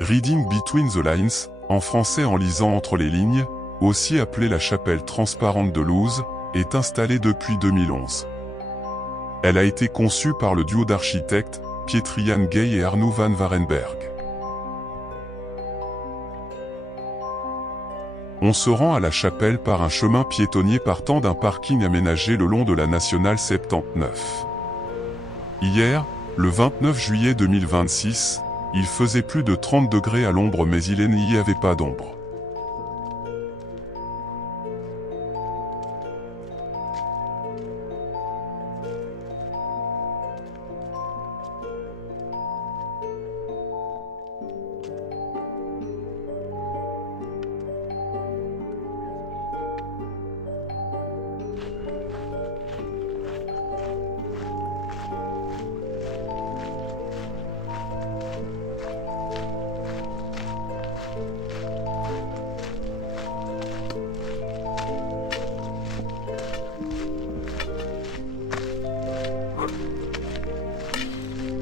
Reading Between the Lines, en français en lisant entre les lignes, aussi appelée la chapelle transparente de Looz, est installée depuis 2011. Elle a été conçue par le duo d'architectes, Pieter-Jan Gey et Arno van Warenberg. On se rend à la chapelle par un chemin piétonnier partant d'un parking aménagé le long de la nationale 79. Hier, le 29 juillet 2026, il faisait plus de 30 degrés à l'ombre mais il n'y avait pas d'ombre.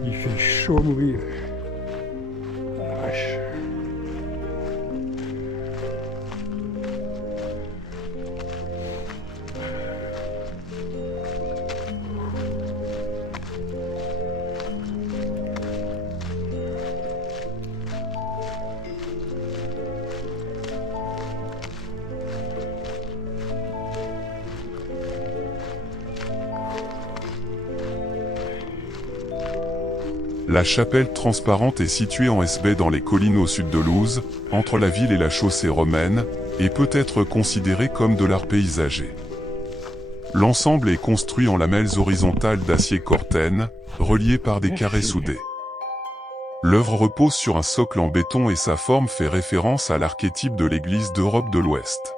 Il fait chaud à mourir. La vache. La chapelle transparente est située en Hesbaye dans les collines au sud de Looz, entre la ville et la chaussée romaine, et peut être considérée comme de l'art paysager. L'ensemble est construit en lamelles horizontales d'acier Corten, reliées par des carrés soudés. L'œuvre repose sur un socle en béton et sa forme fait référence à l'archétype de l'Église d'Europe de l'Ouest.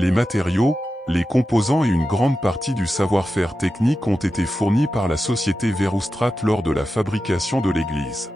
Les matériaux, les composants et une grande partie du savoir-faire technique ont été fournis par la société Verhofstadt lors de la fabrication de l'église.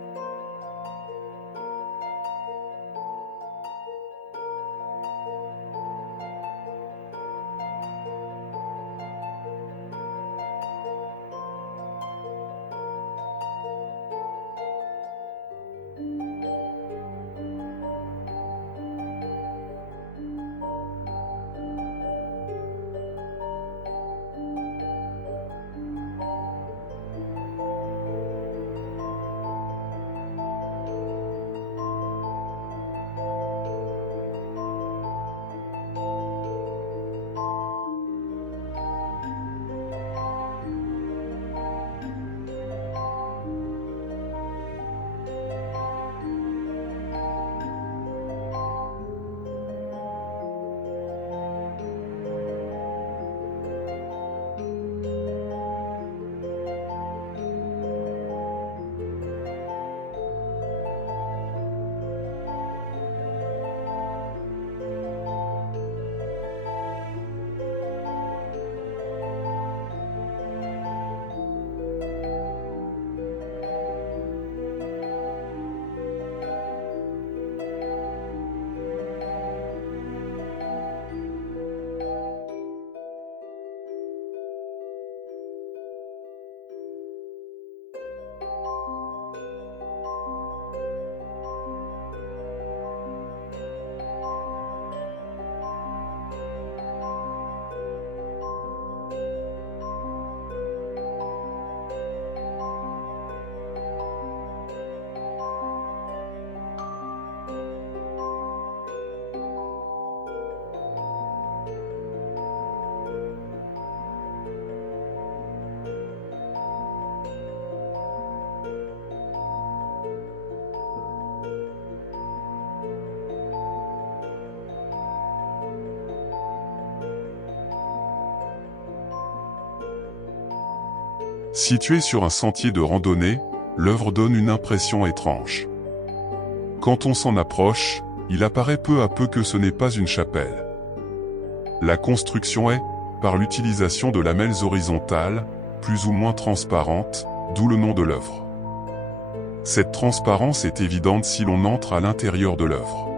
Située sur un sentier de randonnée, l'œuvre donne une impression étrange. Quand on s'en approche, il apparaît peu à peu que ce n'est pas une chapelle. La construction est, par l'utilisation de lamelles horizontales, plus ou moins transparentes, d'où le nom de l'œuvre. Cette transparence est évidente si l'on entre à l'intérieur de l'œuvre.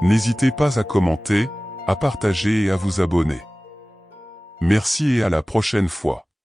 N'hésitez pas à commenter, à partager et à vous abonner. Merci et à la prochaine fois.